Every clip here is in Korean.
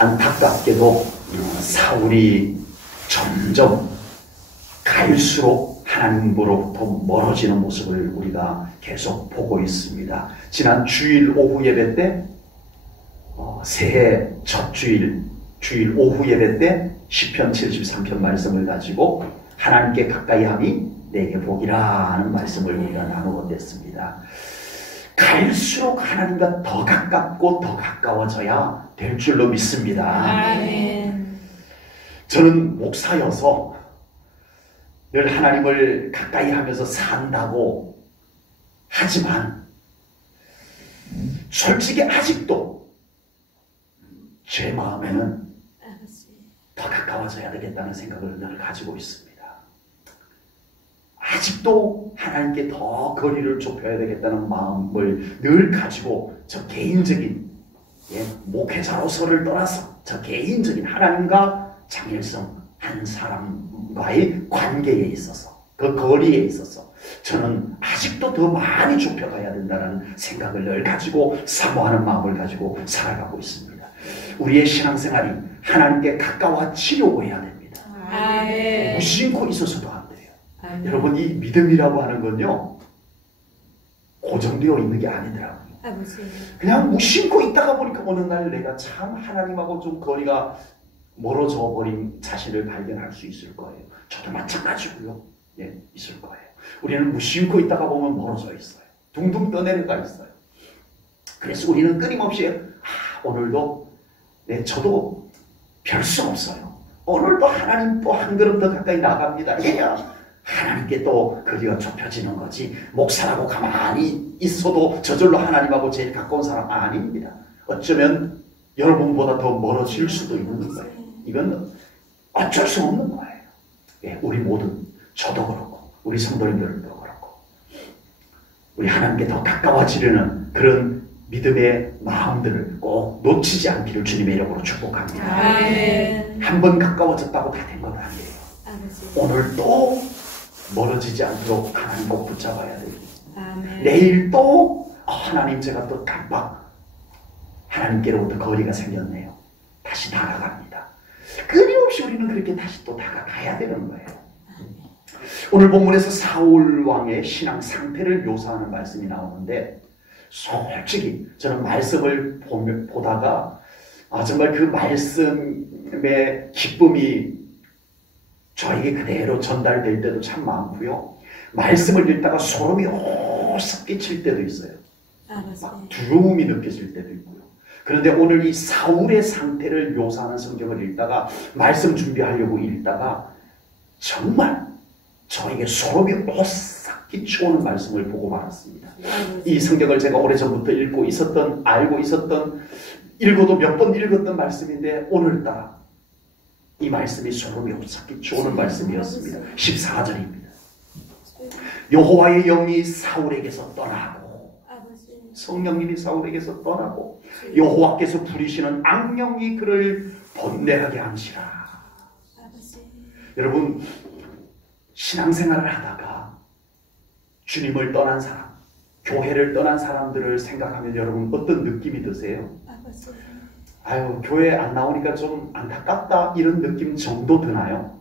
안타깝게도 사울이 점점 갈수록 하나님으로부터 멀어지는 모습을 우리가 계속 보고 있습니다. 지난 주일 오후 예배 때 새해 첫 주일 오후 예배 때 시편 73편 말씀을 가지고 하나님께 가까이 함이 내게 복이라는 말씀을 우리가 나누었습니다. 갈수록 하나님과 더 가깝고 더 가까워져야 될 줄로 믿습니다. 아멘. 저는 목사여서 늘 하나님을 가까이 하면서 산다고 하지만 솔직히 아직도 제 마음에는 더 가까워져야 되겠다는 생각을 늘 가지고 있습니다. 아직도 하나님께 더 거리를 좁혀야 되겠다는 마음을 늘 가지고 저 개인적인 목회자로서를 떠나서 저 개인적인 하나님과 장일성 한 사람과의 관계에 있어서 그 거리에 있어서 저는 아직도 더 많이 좁혀가야 된다는 생각을 늘 가지고 사모하는 마음을 가지고 살아가고 있습니다. 우리의 신앙생활이 하나님께 가까워지려고 해야 됩니다. 아멘. 무심코 있어서도 안 돼요. 아멘. 여러분, 이 믿음이라고 하는 건요 고정되어 있는 게 아니더라고요. 아버지. 그냥 무심코 있다가 보니까 어느 날 내가 참 하나님하고 좀 거리가 멀어져 버린 자신을 발견할 수 있을 거예요. 저도 마찬가지고요. 있을 거예요. 우리는 무심코 있다가 보면 멀어져 있어요. 둥둥 떠내려가 있어요. 그래서 우리는 끊임없이 오늘도 저도 별 수 없어요. 오늘도 하나님 또 한 걸음 더 가까이 나갑니다. 해야 하나님께 또 거리가 좁혀지는 거지. 목사라고 가만히 있어도 저절로 하나님하고 제일 가까운 사람 아닙니다. 어쩌면 여러분보다 더 멀어질 수도 있는 거예요. 이건 어쩔 수 없는 거예요. 우리 모두, 저도 그렇고 우리 성도님들도 그렇고 우리 하나님께 더 가까워지려는 그런 믿음의 마음들을 꼭 놓치지 않기를 주님의 이름으로 축복합니다. 아멘. 한 번 가까워졌다고 다 된 건 아니에요. 아버지. 오늘 또 멀어지지 않도록 하나님 꼭 붙잡아야 됩니다. 아멘. 내일 또 하나님 제가 또 깜빡 하나님께로부터 거리가 생겼네요. 다시 다가갑니다. 끊임없이 우리는 그렇게 다시 또 다가가야 되는 거예요. 오늘 본문에서 사울 왕의 신앙 상태를 묘사하는 말씀이 나오는데 솔직히 저는 말씀을 보다가 정말 그 말씀의 기쁨이 저에게 그대로 전달될 때도 참 많고요. 말씀을 읽다가 소름이 오싹 끼칠 때도 있어요. 막 두려움이 느껴질 때도 있고요. 그런데 오늘 이 사울의 상태를 묘사하는 성경을 읽다가 말씀 준비하려고 읽다가 정말 저에게 소름이 오싹 끼쳐오는 말씀을 보고 말았습니다. 이 성경을 제가 오래전부터 읽고 있었던, 알고 있었던, 읽어도 몇 번 읽었던 말씀인데 오늘따라 이 말씀이 소름이 오싹 끼쳐오는 말씀이었습니다. 14절입니다. 여호와의 영이 사울에게서 떠나고 성령님이 사울에게서 떠나고 여호와께서 부리시는 악령이 그를 번뇌하게 하시라. 여러분, 신앙생활을 하다가 주님을 떠난 사람, 교회를 떠난 사람들을 생각하면 여러분 어떤 느낌이 드세요? 아유, 교회 안 나오니까 좀 안타깝다 이런 느낌 정도 드나요?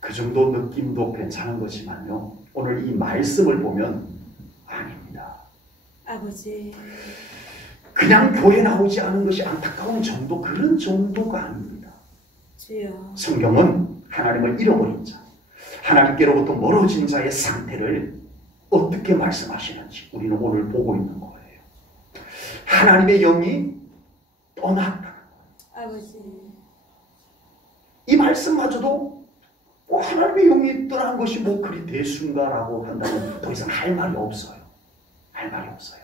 그 정도 느낌도 괜찮은 것이만요, 오늘 이 말씀을 보면 아닙니다. 아버지. 그냥 교회 나오지 않은 것이 안타까운 정도, 그런 정도가 아닙니다. 주여. 성경은 하나님을 잃어버린 자, 하나님께로부터 멀어진 자의 상태를 어떻게 말씀하시는지 우리는 오늘 보고 있는 거예요. 하나님의 영이 떠났다. 아버지. 이 말씀마저도 하나님의 영이 떠난 것이 그리 대수인가라고 한다면 더 이상 할 말이 없어요. 할 말이 없어요.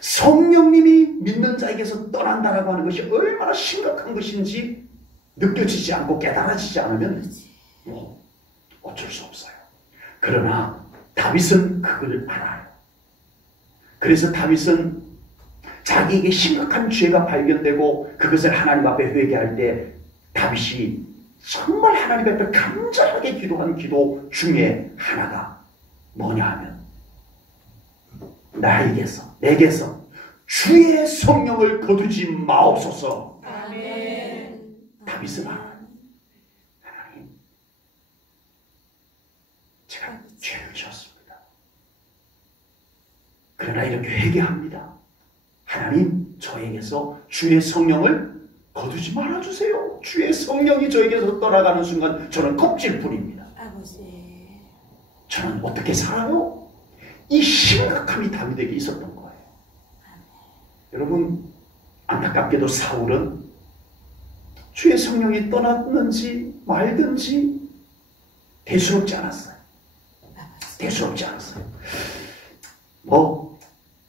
성령님이 믿는 자에게서 떠난다라고 하는 것이 얼마나 심각한 것인지 느껴지지 않고 깨달아지지 않으면 어쩔 수 없어요. 그러나 다윗은 그걸 알아요. 그래서 다윗은 자기에게 심각한 죄가 발견되고 그것을 하나님 앞에 회개할 때 다윗이 정말 하나님 앞에 간절하게 기도한 기도 중에 하나가 뭐냐 하면 내게서 주의 성령을 거두지 마옵소서. 아멘. 다윗은 하나님, 제가 죄를 지었습니다. 그러나 이렇게 회개합니다. 하나님, 저에게서 주의 성령을 거두지 말아주세요. 주의 성령이 저에게서 떠나가는 순간 저는 껍질 뿐입니다. 아버지. 저는 어떻게 살아요? 이 심각함이 다윗에게 있었던 거예요. 여러분, 안타깝게도 사울은 주의 성령이 떠났는지 말든지 대수롭지 않았어요. 대수롭지 않았어요.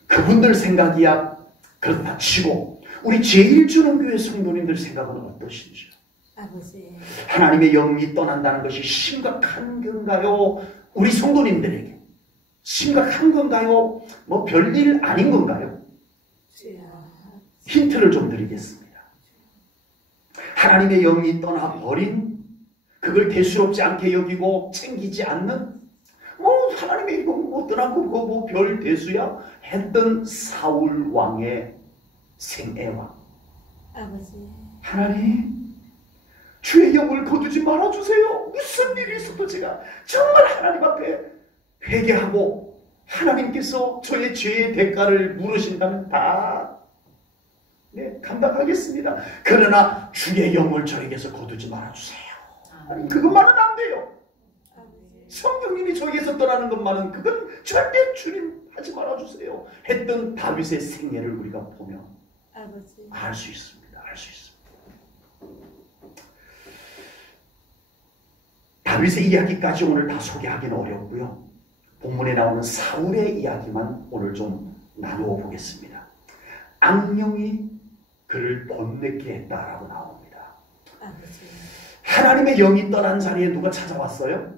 그분들 생각이야 그렇다 치고 우리 제1주는교회 성도님들 생각은 어떠신지요? 아버지. 하나님의 영이 떠난다는 것이 심각한 건가요? 우리 성도님들에게 심각한 건가요? 별일 아닌 건가요? 주여. 힌트를 좀 드리겠습니다. 하나님의 영이 떠나버린, 그걸 대수롭지 않게 여기고 챙기지 않는, 하나님의 영 떠나고 그거 별 대수야 했던 사울 왕의 생애왕. 아버지. 하나님, 주의 영을 거두지 말아주세요. 무슨 일이 있어도 제가 정말 하나님 앞에 회개하고 하나님께서 저의 죄의 대가를 물으신다면 다 감당하겠습니다. 그러나 주의 영을 저에게서 거두지 말아주세요. 그것만은 안 돼요. 성령님이 저에게서 떠나는 것만은 그건 절대 주님 하지 말아주세요 했던 다윗의 생애를 우리가 보면 알 수 있습니다. 알 수 있습니다. 다윗의 이야기까지 오늘 다 소개하기는 어렵고요. 본문에 나오는 사울의 이야기만 오늘 좀 나누어 보겠습니다. 악령이 그를 번뇌케 했다라고 나옵니다. 하나님의 영이 떠난 자리에 누가 찾아왔어요?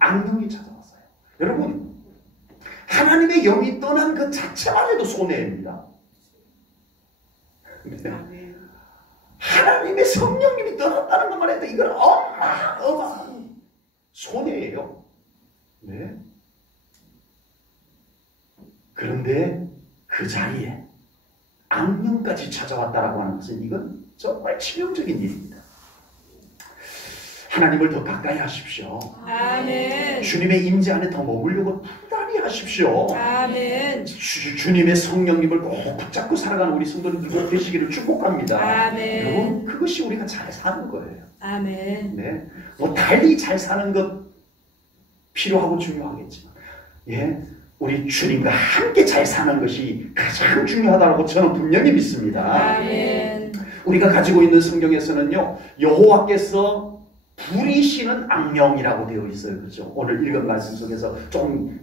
악령이 찾아왔어요. 여러분, 하나님의 영이 떠난 그 자체만 해도 손해입니다. 하나님의 성령님이 떠났다는 것만 해도 이건 어마어마한 손해예요. 네. 그런데 그 자리에 악령까지 찾아왔다라고 하는 것은 이건 정말 치명적인 일입니다. 하나님을 더 가까이 하십시오. 아멘. 주님의 임재 안에 더 머물려고 부단히 하십시오. 아멘. 주님의 성령님을 꼭 붙잡고 살아가는 우리 성도님들 꼭 되시기를 축복합니다. 아멘. 여러분, 그것이 우리가 잘 사는 거예요. 아멘. 네. 달리 잘 사는 것 필요하고 중요하겠지만, 우리 주님과 함께 잘 사는 것이 가장 중요하다고 저는 분명히 믿습니다. 아멘. 우리가 가지고 있는 성경에서는요, 여호와께서 부리시는 악령이라고 되어 있어요. 그렇죠? 오늘 읽은 말씀 속에서 좀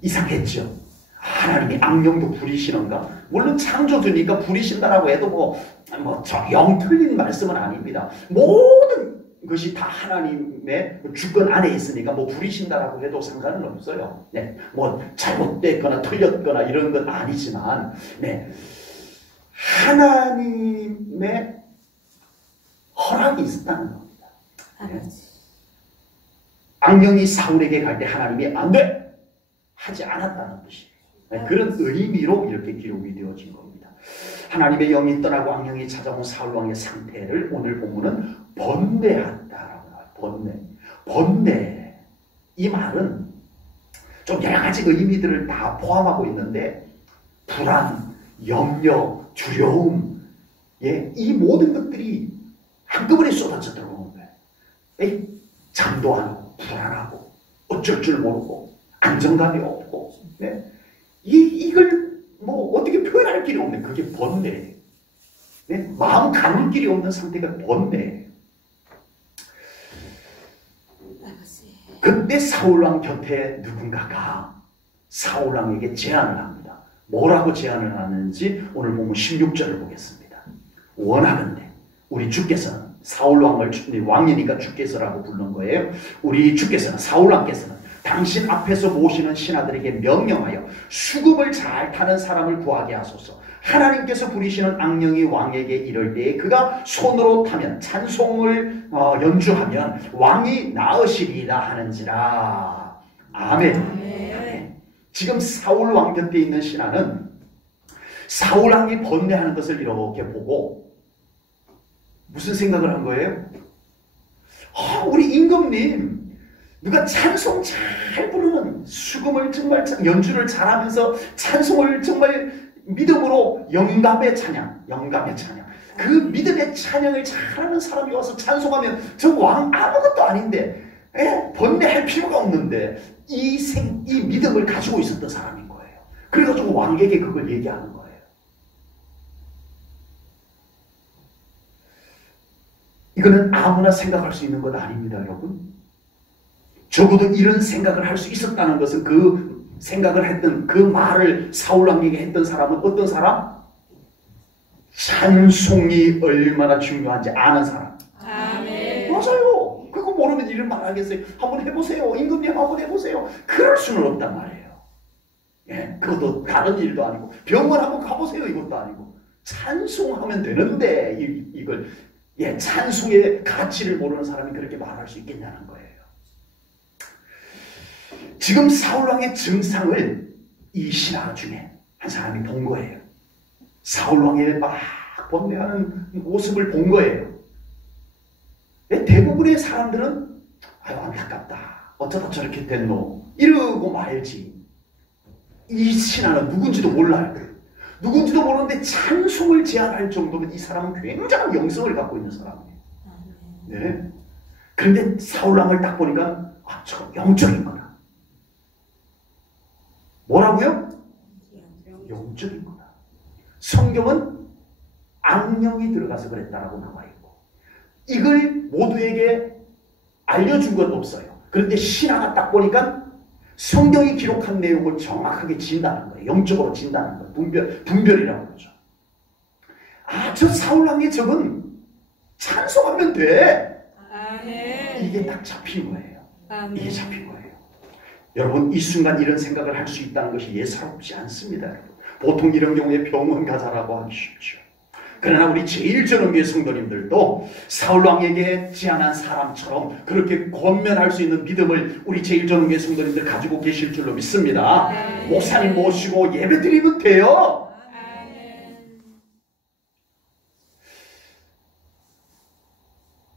이상했죠. 하나님이 악령도 부리시는가? 물론 창조주니까 부리신다라고 해도 영 틀린 말씀은 아닙니다. 모든 것이 다 하나님의 주권 안에 있으니까 부리신다라고 해도 상관은 없어요. 네, 잘못됐거나 틀렸거나 이런 건 아니지만, 하나님의 허락이 있었다는 겁니다. 악령이 사울에게 갈 때 하나님이 안 돼! 하지 않았다는 뜻이에요. 그런 의미로 이렇게 기록이 되어진 겁니다. 하나님의 영이 떠나고 악령이 찾아온 사울왕의 상태를 오늘 본문은 번뇌한다라고 나와요. 번뇌. 이 말은 좀 여러 가지 의미들을 다 포함하고 있는데, 불안, 염려, 두려움, 이 모든 것들이 한꺼번에 쏟아져 들어오는 거예요. 잠도 안 오고, 불안하고, 어쩔 줄 모르고, 안정감이 없고, 이걸 어떻게 표현할 길이 없네. 그게 번뇌예요. 마음 가눌 길이 없는 상태가 번뇌예요. 그때 사울왕 곁에 누군가가 사울왕에게 제안을 합니다. 뭐라고 제안을 하는지 오늘 보면 16절을 보겠습니다. 원하건대 우리 주께서는 사울왕을 왕이니까 주께서라고 부른 거예요. 우리 주께서는 사울왕께서는 당신 앞에서 모시는 신하들에게 명령하여 수금을 잘 타는 사람을 구하게 하소서. 하나님께서 부리시는 악령이 왕에게 이를 때에 그가 손으로 타면 찬송을 연주하면 왕이 나으시리라 하는지라. 아멘. 아멘. 지금 사울 왕 곁에 있는 신하는 사울 왕이 번뇌하는 것을 이렇게 보고 무슨 생각을 한 거예요? 우리 임금님 누가 찬송 잘 부르는 수금을 정말 연주를 잘하면서 찬송을 정말 믿음으로 영감의 찬양 그 믿음의 찬양을 잘하는 사람이 와서 찬송하면 저 왕 아무것도 아닌데 번뇌할 필요가 없는데 이 믿음을 가지고 있었던 사람인 거예요. 그래가지고 왕에게 그걸 얘기하는 거예요. 이거는 아무나 생각할 수 있는 것 아닙니다, 여러분. 적어도 이런 생각을 할 수 있었다는 것은 그 생각을 했던 그 말을 사울 왕에게 했던 사람은 어떤 사람? 찬송이 얼마나 중요한지 아는 사람. 아멘. 맞아요. 그거 모르면 이런 말 하겠어요. 한번 해보세요. 임금님 한번 해보세요. 그럴 수는 없단 말이에요. 예, 그것도 다른 일도 아니고 병원 한번 가보세요. 이것도 아니고 찬송하면 되는데 이걸 찬송의 가치를 모르는 사람이 그렇게 말할 수 있겠냐는 거예요. 지금 사울왕의 증상을 이 신하 중에 한 사람이 본 거예요. 사울왕의 막 번뇌하는 모습을 본 거예요. 대부분의 사람들은 아유 안타깝다. 어쩌다 저렇게 됐노. 이러고 말지. 이 신하는 누군지도 몰라요. 누군지도 모르는데 찬송을 제안할 정도면 이 사람은 굉장한 영성을 갖고 있는 사람이에요. 네. 그런데 사울왕을 딱 보니까 저거 영적인 거다. 뭐라고요? 영적인 거다. 성경은 악령이 들어가서 그랬다라고 나와 있고 이걸 모두에게 알려준 건 없어요. 그런데 신하가 딱 보니까 성경이 기록한 내용을 정확하게 진다는 거예요. 영적으로 진다는 거예요. 분별이라고 그러죠. 저 사울왕의 적은 찬송하면 돼. 아멘. 이게 딱 잡힌 거예요. 아멘. 이게 잡힌 거예요. 여러분 이 순간 이런 생각을 할 수 있다는 것이 예사롭지 않습니다. 여러분. 보통 이런 경우에 병원 가자라고 하기 쉽죠. 그러나 우리 제일전원교회 성도님들도 사울왕에게 제안한 사람처럼 그렇게 권면할 수 있는 믿음을 우리 제일전원교회 성도님들 가지고 계실 줄로 믿습니다. 목사님 모시고 예배드리면 돼요.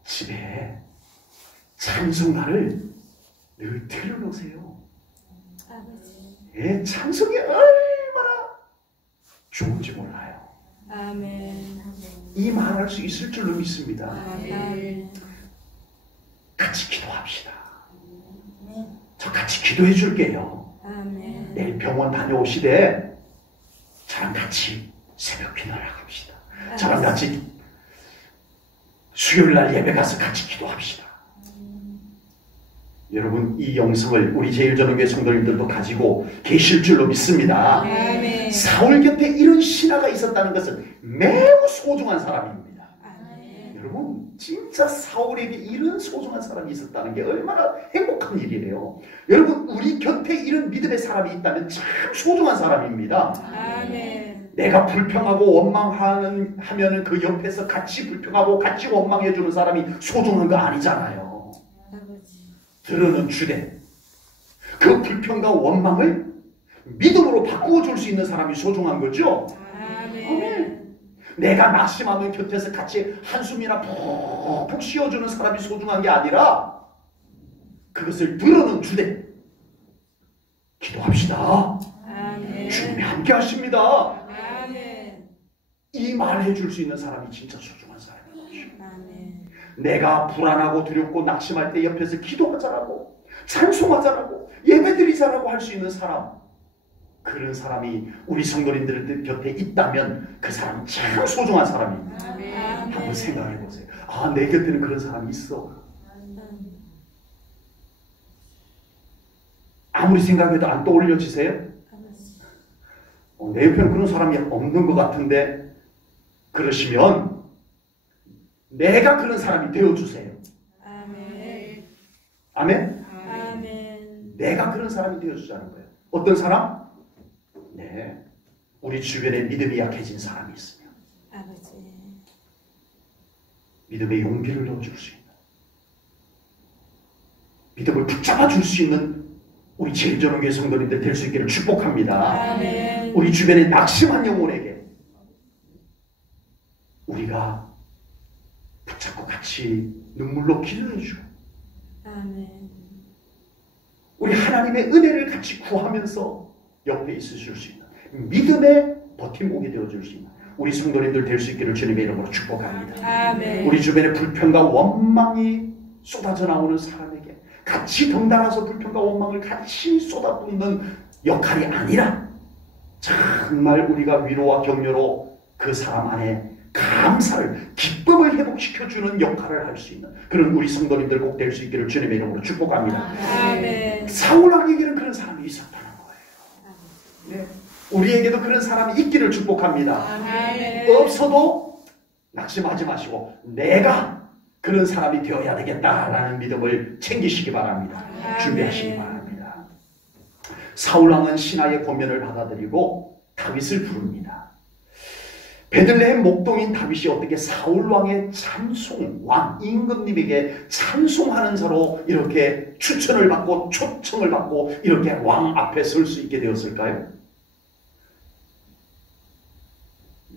집에 찬송가를 늘 틀어놓으세요. 찬송이 얼마나 좋은지 몰라요. 아멘. 이 말할 수 있을 줄로 믿습니다. 아멘. 같이 기도합시다. 저 같이 기도해 줄게요. 아멘. 내일 병원 다녀오시되 저랑 같이 새벽 기도를 합시다. 저랑 같이 수요일날 예배 가서 같이 기도합시다. 여러분 이 영성을 우리 제일전원교회 성도님들도 가지고 계실 줄로 믿습니다. 아멘. 사울 곁에 이런 신하가 있었다는 것은 매우 소중한 사람입니다. 아멘. 여러분 진짜 사울에게 이런 소중한 사람이 있었다는 게 얼마나 행복한 일이래요. 여러분 우리 곁에 이런 믿음의 사람이 있다면 참 소중한 사람입니다. 아멘. 내가 불평하고 원망하면은 그 옆에서 같이 불평하고 같이 원망해주는 사람이 소중한 거 아니잖아요. 들으는 주대. 그 불평과 원망을 믿음으로 바꾸어 줄 수 있는 사람이 소중한 거죠. 아멘. 내가 낙심하면 곁에서 같이 한숨이나 푹푹 쉬어주는 사람이 소중한 게 아니라 그것을 들으는 주대. 기도합시다. 아멘. 주님이 함께 하십니다. 아멘. 이 말 해줄 수 있는 사람이 진짜 소중한 사람이에요. 아멘. 내가 불안하고 두렵고 낙심할 때 옆에서 기도하자라고 찬송하자라고 예배드리자라고 할 수 있는 사람, 그런 사람이 우리 성도님들 곁에 있다면 그 사람은 참 소중한 사람입니다. 아멘. 한번 생각해 보세요. 내 곁에는 그런 사람이 있어. 아무리 생각해도 안 떠올려지세요? 내 옆에는 그런 사람이 없는 것 같은데, 그러시면 내가 그런 사람이 되어주세요. 아멘. 아멘? 아멘. 내가 그런 사람이 되어주자는 거예요. 어떤 사람? 네, 우리 주변에 믿음이 약해진 사람이 있으면 아버지. 믿음의 용기를 넣어줄 수 있는, 믿음을 붙잡아 줄 수 있는 우리 제일전원교회 성도님들 될 수 있기를 축복합니다. 아멘. 우리 주변에 낙심한 영혼에게 우리가 붙잡고 같이 눈물로 기도해주고 아멘. 우리 하나님의 은혜를 같이 구하면서 옆에 있으실 수 있는 믿음의 버팀목이 되어줄 수 있는 우리 성도님들 될 수 있기를 주님의 이름으로 축복합니다. 아멘. 우리 주변에 불평과 원망이 쏟아져 나오는 사람에게 같이 덩달아서 불평과 원망을 같이 쏟아붓는 역할이 아니라 정말 우리가 위로와 격려로 그 사람 안에 감사를, 기쁨을 회복시켜주는 역할을 할 수 있는 그런 우리 성도님들 꼭 될 수 있기를 주님의 이름으로 축복합니다. 아멘. 사울 왕에게는 그런 사람이 있었다는 거예요. 네. 우리에게도 그런 사람이 있기를 축복합니다. 아멘. 없어도 낙심하지 마시고 내가 그런 사람이 되어야 되겠다라는 믿음을 챙기시기 바랍니다. 아멘. 준비하시기 바랍니다. 사울 왕은 신하의 권면을 받아들이고 다윗을 부릅니다. 베들레헴 목동인 다윗이 어떻게 사울 왕의 찬송, 왕 임금님에게 찬송하는 자로 이렇게 추천을 받고 초청을 받고 이렇게 왕 앞에 설 수 있게 되었을까요?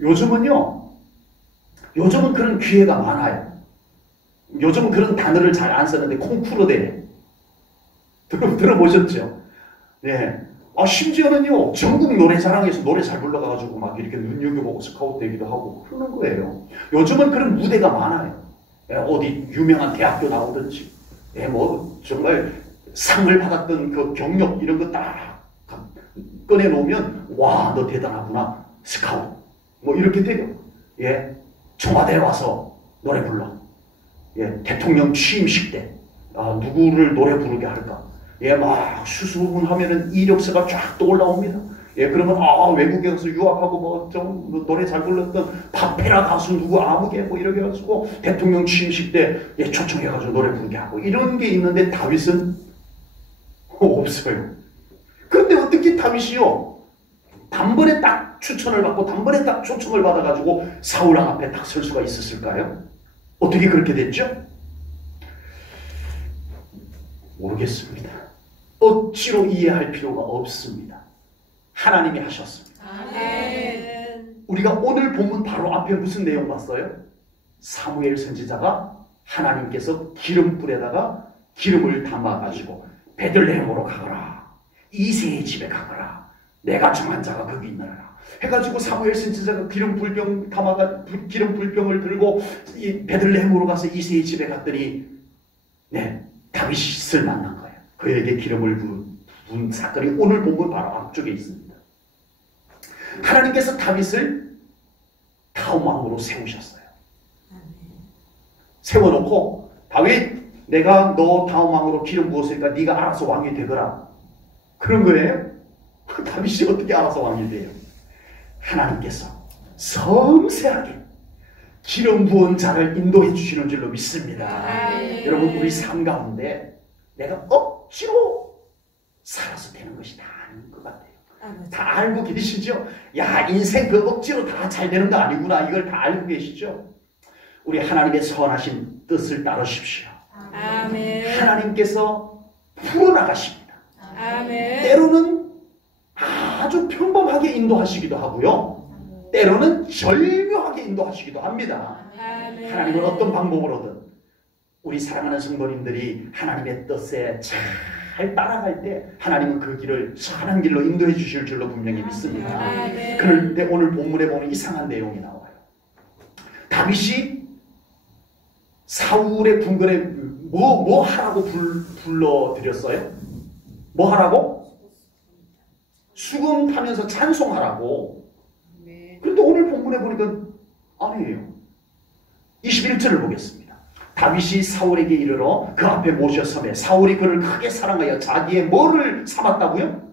요즘은 그런 기회가 많아요. 요즘은 그런 단어를 잘 안 쓰는데 콩쿠르 대회 들어보셨죠? 네. 심지어는요 전국 노래자랑에서 노래 잘 불러가지고 막 이렇게 눈여겨보고 스카우트 되기도 하고 그러는 거예요. 요즘은 그런 무대가 많아요. 어디 유명한 대학교 나오든지, 뭐 정말 상을 받았던 그 경력 이런 거 딱 꺼내놓으면 와, 너 대단하구나 스카우트 뭐 이렇게 돼요. 청와대에 와서 노래 불러. 대통령 취임식 때 누구를 노래 부르게 할까? 막 수수분하면은 이력서가 쫙 떠올라옵니다. 그러면 외국에 가서 유학하고 뭐 좀 노래 잘 불렀던 파페라 가수 누구 아무개 뭐 이렇게 해가지고 대통령 취임식 때 초청해가지고 노래 부르게 하고 이런 게 있는데 다윗은 없어요. 그런데 어떻게 다윗이요? 단번에 딱 추천을 받고 단번에 딱 초청을 받아가지고 사울왕 앞에 딱 설 수가 있었을까요? 어떻게 그렇게 됐죠? 모르겠습니다. 억지로 이해할 필요가 없습니다. 하나님이 하셨습니다. 아멘. 우리가 오늘 본문 바로 앞에 무슨 내용 봤어요? 사무엘 선지자가 하나님께서 기름불에다가 기름을 담아가지고 베들레헴으로 가거라. 이새의 집에 가거라. 내가 정한 자가 거기 있느라. 해가지고 사무엘 선지자가 기름불병을 들고 이 베들레헴으로 가서 이새의 집에 갔더니 다윗을 만난 거예요. 그에게 기름을 부은 사건이 오늘 본문 바로 앞쪽에 있습니다. 하나님께서 다윗을 다음 왕으로 세우셨어요. 세워놓고 다윗, 내가 너 다음 왕으로 기름 부었으니까 네가 알아서 왕이 되거라. 그런 거예요. 다윗이 어떻게 알아서 왕이 돼요? 하나님께서 섬세하게 기름 부은 자를 인도해 주시는 줄로 믿습니다. 여러분, 우리 삶 가운데 내가 억지로 살아서 되는 것이 다 아닌 것 같아요. 다 알고 계시죠? 인생 그 억지로 다 잘 되는 거 아니구나. 이걸 다 알고 계시죠? 우리 하나님의 선하신 뜻을 따르십시오. 아멘. 하나님께서 풀어나가십니다. 아멘. 때로는 아주 평범하게 인도하시기도 하고요. 때로는 절묘하게 인도하시기도 합니다. 아멘. 하나님은 어떤 방법으로든 우리 사랑하는 성도님들이 하나님의 뜻에 잘 따라갈 때 하나님은 그 길을 선한 길로 인도해 주실 줄로 분명히 믿습니다. 아멘. 그런데 오늘 본문에 보면 이상한 내용이 나와요. 다윗이 사울의 궁궐에 뭐 하라고 불러드렸어요? 뭐 하라고? 수금 타면서 찬송하라고. 그런데 오늘 본문에 보니까 아니에요. 21절을 보겠습니다. 다윗이 사울에게 이르러 그 앞에 모셔서매 사울이 그를 크게 사랑하여 자기의 뭐를 삼았다고요?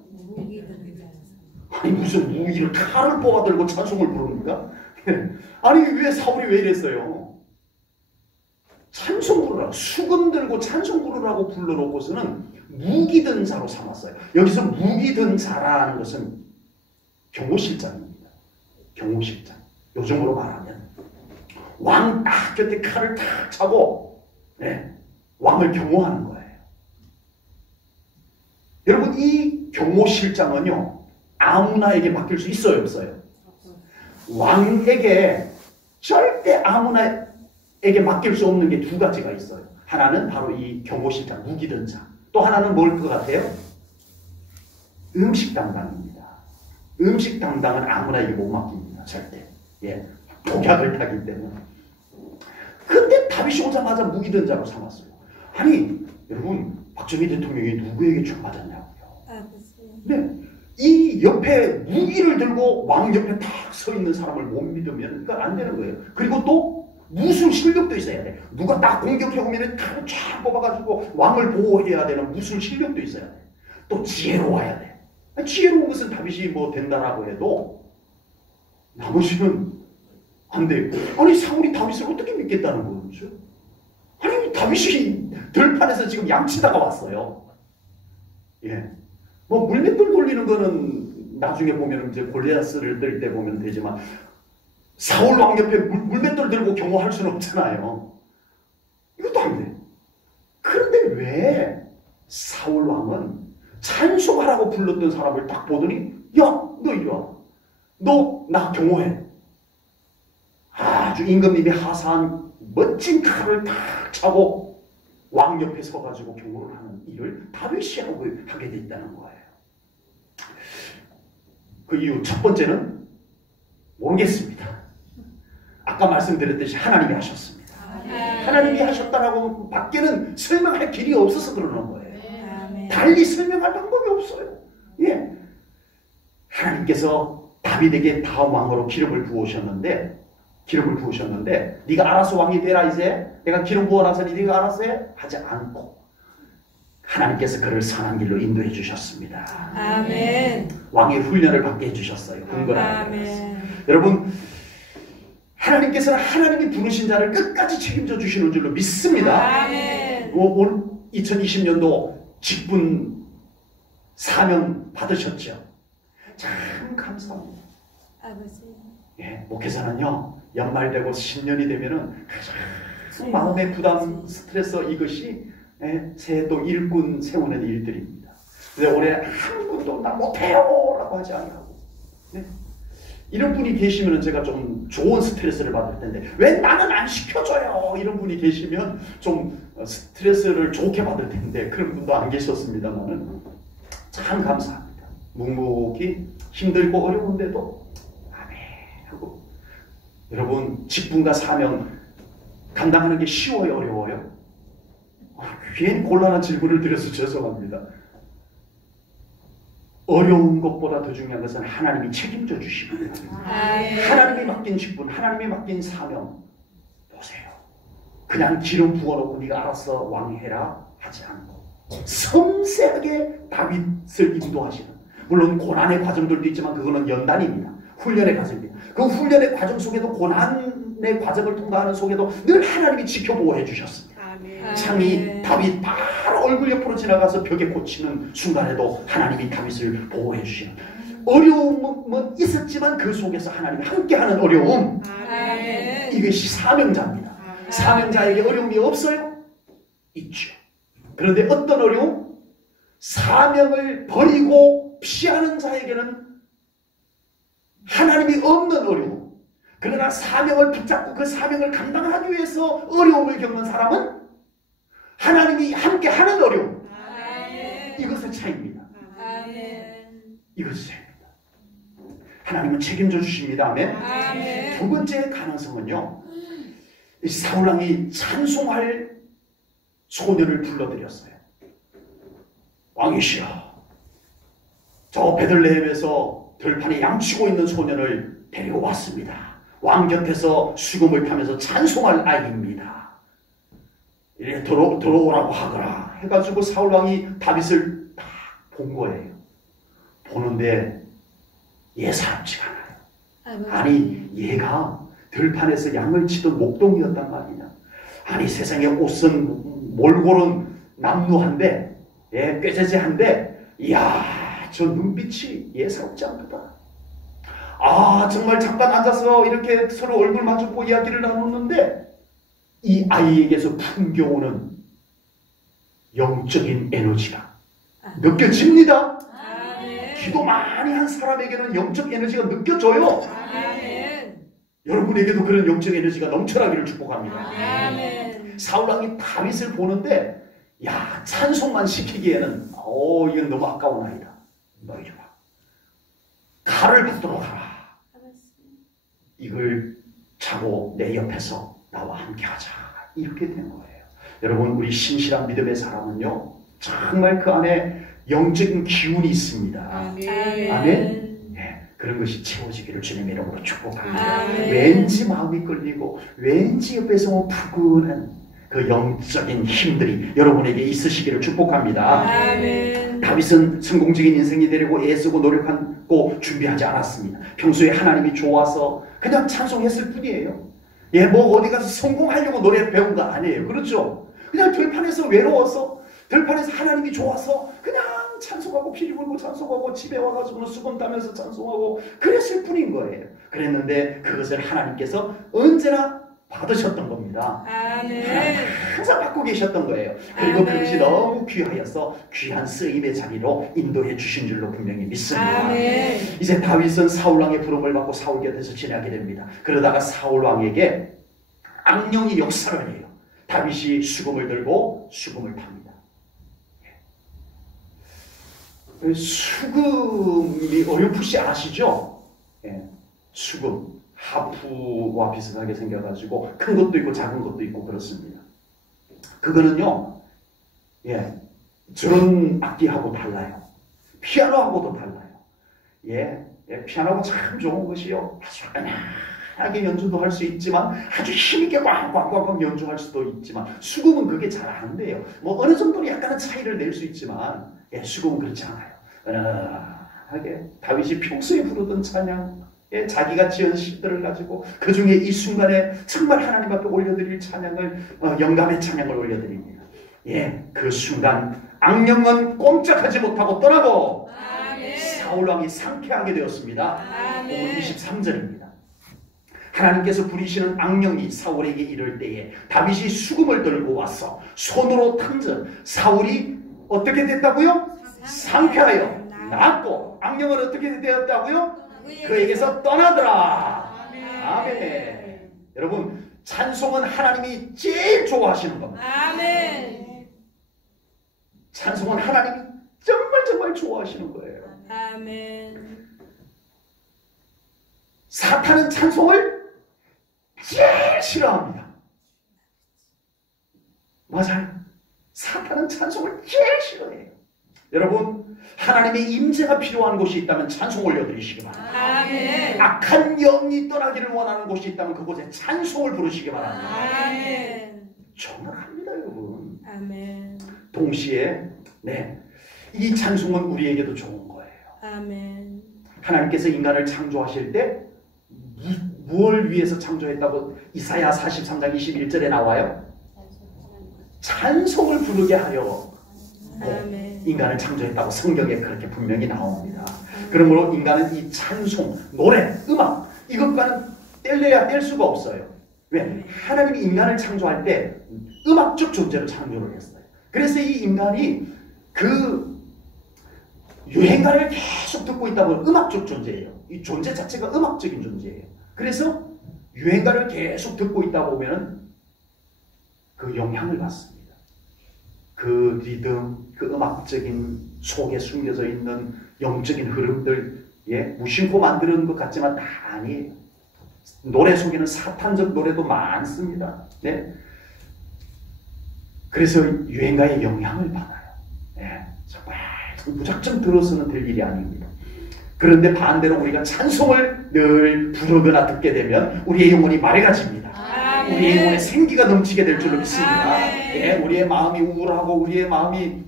아니 무슨 무기를 칼을 뽑아들고 찬송을 부릅니까? 아니 왜 사울이 왜 이랬어요? 찬송 부르라고, 수금 들고 찬송 부르라고 불러놓고서는 무기 든 자로 삼았어요. 여기서 무기 든 자라는 것은 경호실장입니다. 경호실장. 요즘으로 말하면 왕 딱 곁에 칼을 탁 차고 왕을 경호하는 거예요. 여러분, 이 경호실장은요 아무나에게 맡길 수 있어요, 없어요? 왕에게 절대 아무나에게 맡길 수 없는 게 두 가지가 있어요. 하나는 바로 이 경호실장, 무기든 자. 또 하나는 뭘 것 같아요? 음식 담당입니다. 음식 담당은 아무나에게 못 맡깁니다. 절대. 예, 독약을 타기 때문에. 근데 다윗이 오자마자 무기든 자로 삼았어요. 아니 여러분, 박정희 대통령이 누구에게 총 맞았냐고요. 네, 이 옆에 무기를 들고 왕 옆에 탁 서 있는 사람을 못 믿으면 그건 안 되는 거예요. 그리고 또 무술 실력도 있어야 돼. 누가 딱 공격해 오면 칼을 쫙 뽑아가지고 왕을 보호해야 되는 무술 실력도 있어야 돼. 또 지혜로워야 돼. 지혜로운 것은 다윗이 뭐 된다라고 해도 나머지는 안 돼요. 아니 사울이 다윗을 어떻게 믿겠다는 거죠? 아니 다윗이 들판에서 지금 양치다가 왔어요. 예, 뭐 물맷돌 돌리는 거는 나중에 보면 이제 골리앗을 들 때 보면 되지만 사울 왕 옆에 물맷돌 들고 경호할 수는 없잖아요. 이것도 안 돼. 그런데 왜 사울 왕은 찬송하라고 불렀던 사람을 딱 보더니 야, 너 이리 와. 너 나 경호해. 아주 임금님이 하사한 멋진 칼을 탁 차고 왕 옆에 서가지고 경호를 하는 일을 다윗이 하게 돼 있다는 거예요. 그 이유 첫 번째는 모르겠습니다. 아까 말씀드렸듯이 하나님이 하셨습니다. 하나님이 하셨다라고 밖에는 설명할 길이 없어서 그러는 거예요. 달리 설명할 방법이 없어요. 예, 하나님께서 다윗에게 다음 왕으로 기름을 부으셨는데 네가 알아서 왕이 되라. 이제 내가 기름 부어놨으니 네가 알아서 해 하지 않고 하나님께서 그를 선한 길로 인도해 주셨습니다. 아멘. 왕의 훈련을 받게 해주셨어요. 아멘. 여러분, 하나님께서는 하나님이 부르신 자를 끝까지 책임져 주시는 줄로 믿습니다. 아멘. 올 2020년도 직분 사명 받으셨죠? 참 감사합니다. 아버지. 예, 목회자는요, 연말 되고 신년이 되면은 가장 마음의 부담, 스트레스 이것이 새해 또 일꾼 세우는 일들입니다. 근데 올해 한 분도 나 못해요 라고 하지 않고, 네? 이런 분이 계시면 제가 좀 좋은 스트레스를 받을 텐데 왜 나는 안 시켜줘요? 이런 분이 계시면 좀 스트레스를 좋게 받을 텐데 그런 분도 안 계셨습니다만은 참 감사합니다. 묵묵히 힘들고 어려운데도 아멘 하고. 여러분, 직분과 사명 감당하는 게 쉬워요, 어려워요? 괜히 곤란한 질문을 드려서 죄송합니다. 어려운 것보다 더 중요한 것은 하나님이 책임져 주십니다. 하나님이 맡긴 직분, 하나님이 맡긴 사명 보세요. 그냥 기름 부어놓고 네가 알아서 왕해라 하지 않고 섬세하게 다윗을 인도하시는, 물론 고난의 과정들도 있지만 그거는 연단입니다. 훈련의 과정입니다. 그 훈련의 과정 속에도, 고난의 과정을 통과하는 속에도 늘 하나님이 지켜보호해 주셨습니다. 창이 다윗 바로 얼굴 옆으로 지나가서 벽에 꽂히는 순간에도 하나님이 다윗을 보호해 주시는, 어려움은 있었지만 그 속에서 하나님이 함께하는 어려움, 이것이 사명자입니다. 사명자에게 어려움이 없어요? 있죠. 그런데 어떤 어려움? 사명을 버리고 피하는 자에게는 하나님이 없는 어려움. 그러나 사명을 붙잡고 그 사명을 감당하기 위해서 어려움을 겪는 사람은 하나님이 함께 하는 어려움. 이것의 차이입니다. 이것의 차이입니다. 하나님은 책임져 주십니다. 아멘. 두 번째 가능성은요, 사울왕이 찬송할 소년을 불러들였어요. 왕이시여, 저 베들레헴에서 들판에 양치고 있는 소년을 데려왔습니다. 왕 곁에서 수금을 타면서 찬송할 아이입니다. 이래 들어오라고 하거라 해가지고 사울왕이 다윗을 딱 본 거예요. 보는데 예사롭지가 않아요. 아니, 얘가 들판에서 양을 치던 목동이었단 말이냐. 아니, 세상에 옷은 몰골은 남루한데, 예, 꾀재재한데, 이야, 저 눈빛이 예사롭지 않다. 아, 정말 잠깐 앉아서 이렇게 서로 얼굴 마주보고 이야기를 나눴는데 이 아이에게서 풍겨오는 영적인 에너지가 느껴집니다. 기도 많이 한 사람에게는 영적 에너지가 느껴져요. 아멘. 여러분에게도 그런 영적 에너지가 넘쳐나기를 축복합니다. 아멘. 사울왕이 다윗을 보는데 야, 찬송만 시키기에는 이건 너무 아까운 아이다. 너희 봐. 칼을 받도록 하라. 이걸 차고 내 옆에서 나와 함께 하자. 이렇게 된 거예요. 여러분, 우리 신실한 믿음의 사람은요, 정말 그 안에 영적인 기운이 있습니다. 아멘. 아멘. 예, 그런 것이 채워지기를 주님의 이름으로 축복합니다. 아멘. 왠지 마음이 끌리고 왠지 옆에서 푸근한 그 영적인 힘들이 여러분에게 있으시기를 축복합니다. 아멘. 다윗은 성공적인 인생이 되려고 애쓰고 노력하고 준비하지 않았습니다. 평소에 하나님이 좋아서 그냥 찬송했을 뿐이에요. 예, 뭐 어디 가서 성공하려고 노래 배운 거 아니에요. 그렇죠? 그냥 들판에서 외로워서, 들판에서 하나님이 좋아서 그냥 찬송하고 피리 불고 찬송하고 집에 와가지고 수건 따면서 찬송하고 그랬을 뿐인 거예요. 그랬는데 그것을 하나님께서 언제나 받으셨던 겁니다. 아멘. 항상 받고 계셨던 거예요. 그리고 아멘. 그것이 너무 귀하여서 귀한 쓰임의 자리로 인도해 주신 줄로 분명히 믿습니다. 아멘. 이제 다윗은 사울왕의 부름을 받고 사울 곁에서 지내게 됩니다. 그러다가 사울왕에게 악령이 역사를 해요. 다윗이 수금을 들고 수금을 탑니다. 수금이 어렴풋이 아시죠? 예. 수금, 하프와 비슷하게 생겨가지고 큰 것도 있고 작은 것도 있고 그렇습니다. 그거는요, 예, 저런 악기하고 달라요. 피아노하고도 달라요. 예, 피아노가 참 좋은 것이요. 아주 편하게 연주도 할 수 있지만 아주 힘있게 꽝꽝꽝꽝 연주할 수도 있지만 수금은 그게 잘 안 돼요. 뭐 어느 정도는 약간은 차이를 낼 수 있지만 예, 수금은 그렇지 않아요. 하게 다윗이 평소에 부르던 찬양, 예, 자기가 지은 시들을 가지고 그 중에 이 순간에 정말 하나님 앞에 올려드릴 찬양을 영감의 찬양을 올려드립니다. 예, 그 순간 악령은 꼼짝하지 못하고 떠나고 아멘. 사울왕이 상쾌하게 되었습니다. 아멘. 23절입니다. 하나님께서 부리시는 악령이 사울에게 이를 때에 다윗이 수금을 들고 와서 손으로 탕전 사울이 어떻게 됐다고요? 상쾌하여 나았고 악령은 어떻게 되었다고요? 그에게서 떠나더라. 아멘. 여러분, 찬송은 하나님이 제일 좋아하시는 겁니다. 아멘. 찬송은 하나님이 정말 좋아하시는 거예요. 아멘. 사탄은 찬송을 제일 싫어합니다. 맞아요. 사탄은 찬송을 제일 싫어해요. 여러분, 하나님의 임재가 필요한 곳이 있다면 찬송 올려드리시기 바랍니다. 아멘. 악한 영이 떠나기를 원하는 곳이 있다면 그곳에 찬송을 부르시기 바랍니다. 아멘. 정확합니다, 여러분. 아멘. 동시에 이 찬송은 우리에게도 좋은 거예요. 아멘. 하나님께서 인간을 창조하실 때 무엇을 위해서 창조했다고 이사야 43장 21절에 나와요? 찬송을 부르게 하려 아멘. 인간을 창조했다고 성경에 그렇게 분명히 나옵니다. 그러므로 인간은 이 찬송, 노래, 음악 이것과는 뗄래야 뗄 수가 없어요. 왜? 하나님이 인간을 창조할 때 음악적 존재로 창조를 했어요. 그래서 이 인간이 그 유행가를 계속 듣고 있다 보면 음악적 존재예요. 이 존재 자체가 음악적인 존재예요. 그래서 유행가를 계속 듣고 있다 보면 그 영향을 받습니다. 그 리듬, 그 음악적인 속에 숨겨져 있는 영적인 흐름들, 예, 무심코 만드는 것 같지만 다 아니에요. 노래 속에는 사탄적 노래도 많습니다. 네. 그래서 유행가의 영향을 받아요. 예, 정말 무작정 들어서는 될 일이 아닙니다. 그런데 반대로 우리가 찬송을 늘 부르거나 듣게 되면 우리의 영혼이 맑아집니다. 우리의 영혼에 생기가 넘치게 될 줄로 믿습니다. 예, 우리의 마음이 우울하고 우리의 마음이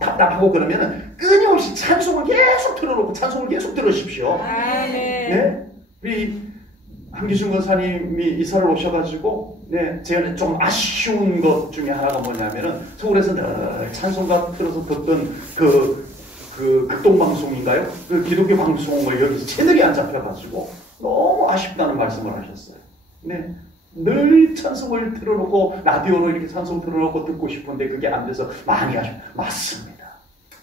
답답하고 그러면 끊임없이 찬송을 계속 틀어놓고 찬송을 계속 들으십시오. 네? 우리 한기순 권사님이 이사를 오셔가지고 제가 좀 아쉬운 것 중에 하나가 뭐냐면은 서울에서 늘 찬송가 틀어서 듣던 그 극동방송인가요? 그 기독교 방송을 여기서 채널이 안 잡혀가지고 너무 아쉽다는 말씀을 하셨어요. 네. 늘 찬송을 틀어놓고 라디오로 이렇게 찬송 틀어놓고 듣고 싶은데 그게 안 돼서 많이 아쉽다. 맞습니다.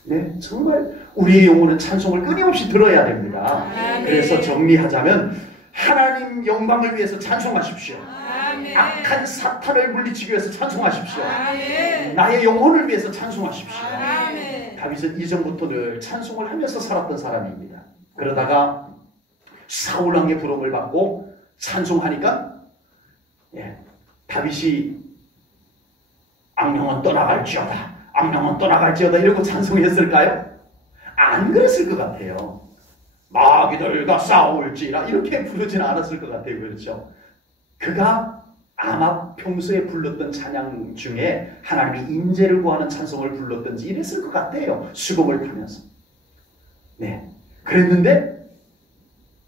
네, 정말 우리의 영혼은 찬송을 끊임없이 들어야 됩니다. 아멘. 그래서 정리하자면 하나님 영광을 위해서 찬송하십시오. 아멘. 악한 사탄을 물리치기 위해서 찬송하십시오. 아멘. 나의 영혼을 위해서 찬송하십시오. 아멘. 다윗은 이전부터 늘 찬송을 하면서 살았던 사람입니다. 그러다가 사울 왕의 부름을 받고 찬송하니까 다윗이 악령은 떠나갈지어다, 악령은 떠나갈지어다 이러고 찬송했을까요? 안 그랬을 것 같아요. 마귀들과 싸울지라 이렇게 부르지는 않았을 것 같아요. 그렇죠? 그가 아마 평소에 불렀던 찬양 중에 하나님의 임재를 구하는 찬송을 불렀던지 이랬을 것 같아요. 수금을 타면서. 네, 그랬는데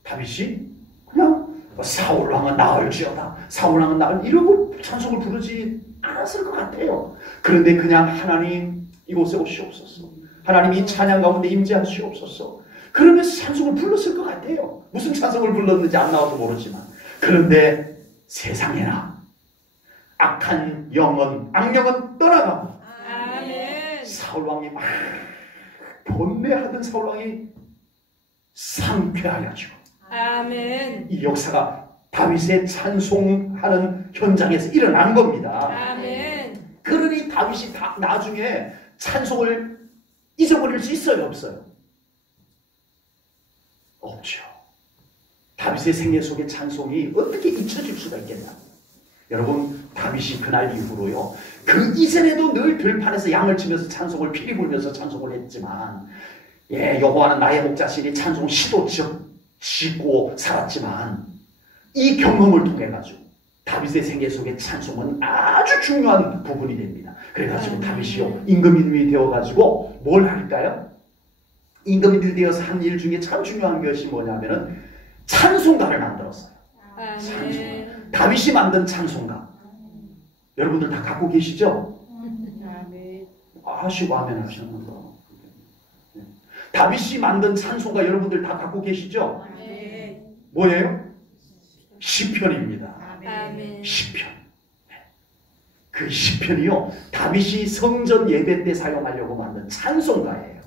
다윗이 그냥 사울왕은 나을지어다, 사울왕은 나을 이러고 찬송을 부르지 않았을 것 같아요. 그런데 그냥 하나님 이곳에 오시옵소서, 하나님이 찬양 가운데 임재하시옵소서 그러면서 찬송을 불렀을 것 같아요. 무슨 찬송을 불렀는지 안 나와도 모르지만. 그런데 세상에나 악한 영은, 악령은 떠나가고 아멘. 사울왕이 막 번뇌하던 사울왕이 상쾌하여지고 아멘. 이 역사가 다윗의 찬송하는 현장에서 일어난 겁니다. 아멘. 그러니 다윗이 나중에 찬송을 잊어버릴 수 있어요, 없어요? 없죠. 다윗의 생애 속의 찬송이 어떻게 잊혀질 수가 있겠나? 여러분, 다윗이 그날 이후로요, 그 이전에도 늘 들판에서 양을 치면서 찬송을 피리 불면서 찬송을 했지만, 여호와는 나의 목자시니 찬송 시도 짓고 살았지만, 이 경험을 통해 가지고 다윗의 생애 속의 찬송은 아주 중요한 부분이 됩니다. 그래가지고 다윗이요, 임금이 되어가지고 뭘 할까요? 임금이 되어서 한 일 중에 참 중요한 것이 뭐냐면은 찬송가를 만들었어요. 찬송가. 다윗이 만든 찬송가. 여러분들 다 갖고 계시죠? 아멘. 아시고 아멘 하셨는가? 다윗이 만든 찬송가 여러분들 다 갖고 계시죠? 아멘. 뭐예요? 시편입니다. 아멘. 시편. 그 시편이요, 다윗이 성전 예배 때 사용하려고 만든 찬송가예요.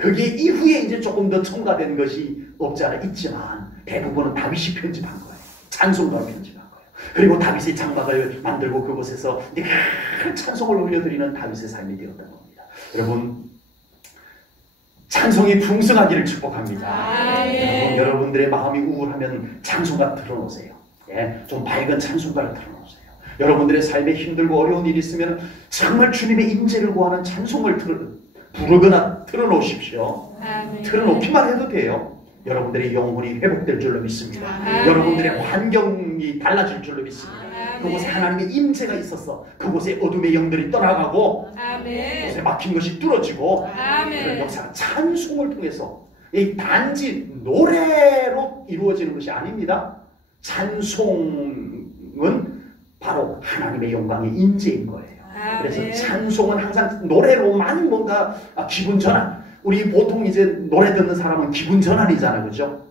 그게 이후에 이제 조금 더 첨가된 것이 없지 않아 있지만 대부분은 다윗이 편집한 거예요. 찬송가를 편집한 거예요. 그리고 다윗의 장막을 만들고 그곳에서 늘 찬송을 올려드리는 다윗의 삶이 되었던 겁니다. 여러분, 찬송이 풍성하기를 축복합니다. 여러분들의 마음이 우울하면 찬송가 틀어놓으세요. 좀 밝은 찬송가를 틀어놓으세요. 여러분들의 삶에 힘들고 어려운 일이 있으면 정말 주님의 임재를 구하는 찬송을 부르거나 틀어놓으십시오. 틀어놓기만 해도 돼요. 여러분들의 영혼이 회복될 줄로 믿습니다. 여러분들의 환경이 달라질 줄로 믿습니다. 그곳에 하나님의 임재가 있어서 그곳에 어둠의 영들이 떠나가고 그곳에 막힌 것이 뚫어지고 그런 역사가 찬송을 통해서 이 단지 노래로 이루어지는 것이 아닙니다. 찬송은 바로 하나님의 영광의 임재인 거예요. 그래서 찬송은 항상 노래로만 뭔가 기분 전환. 우리 보통 이제 노래 듣는 사람은 기분 전환이잖아요, 그죠?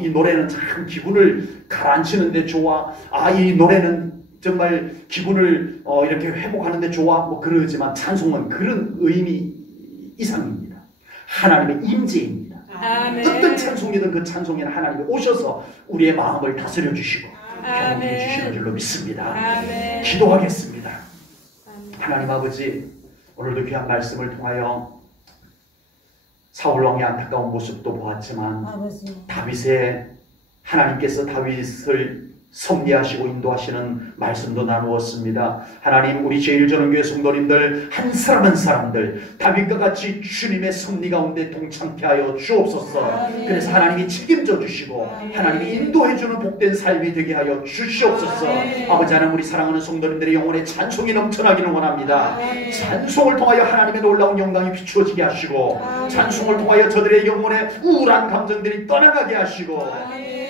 이 노래는 참 기분을 가라앉히는데 좋아. 이 노래는 정말 기분을 이렇게 회복하는데 좋아. 뭐 그러지만 찬송은 그런 의미 이상입니다. 하나님의 임재입니다. 어떤 찬송이든 그 찬송에는 하나님이 오셔서 우리의 마음을 다스려 주시고 경험해 주시는 줄로 믿습니다. 기도하겠습니다. 하나님 아버지, 오늘도 귀한 말씀을 통하여 사울왕의 안타까운 모습도 보았지만 다윗의 하나님께서 다윗을 섭리하시고 인도하시는 말씀도 나누었습니다. 하나님, 우리 제1전원교회 성도님들 한 사람 한 사람들 다윗과 같이 주님의 섭리 가운데 동참케 하여 주옵소서. 그래서 하나님이 책임져 주시고 하나님이 인도해 주는 복된 삶이 되게 하여 주시옵소서. 아버지 하나님, 우리 사랑하는 성도님들의 영혼에 찬송이 넘쳐나기를 원합니다. 찬송을 통하여 하나님의 놀라운 영광이 비추어지게 하시고 찬송을 통하여 저들의 영혼에 우울한 감정들이 떠나가게 하시고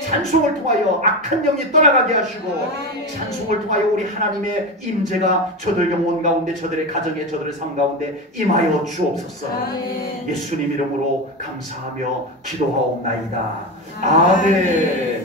찬송을 통하여 악한 영이 떠나가게 하시고 찬송을 통하여 우리 하나님의 임재가 저들 영혼 가운데, 저들의 가정에, 저들의 삶 가운데 임하여 주옵소서. 예수님 이름으로 감사하며 기도하옵나이다. 아멘.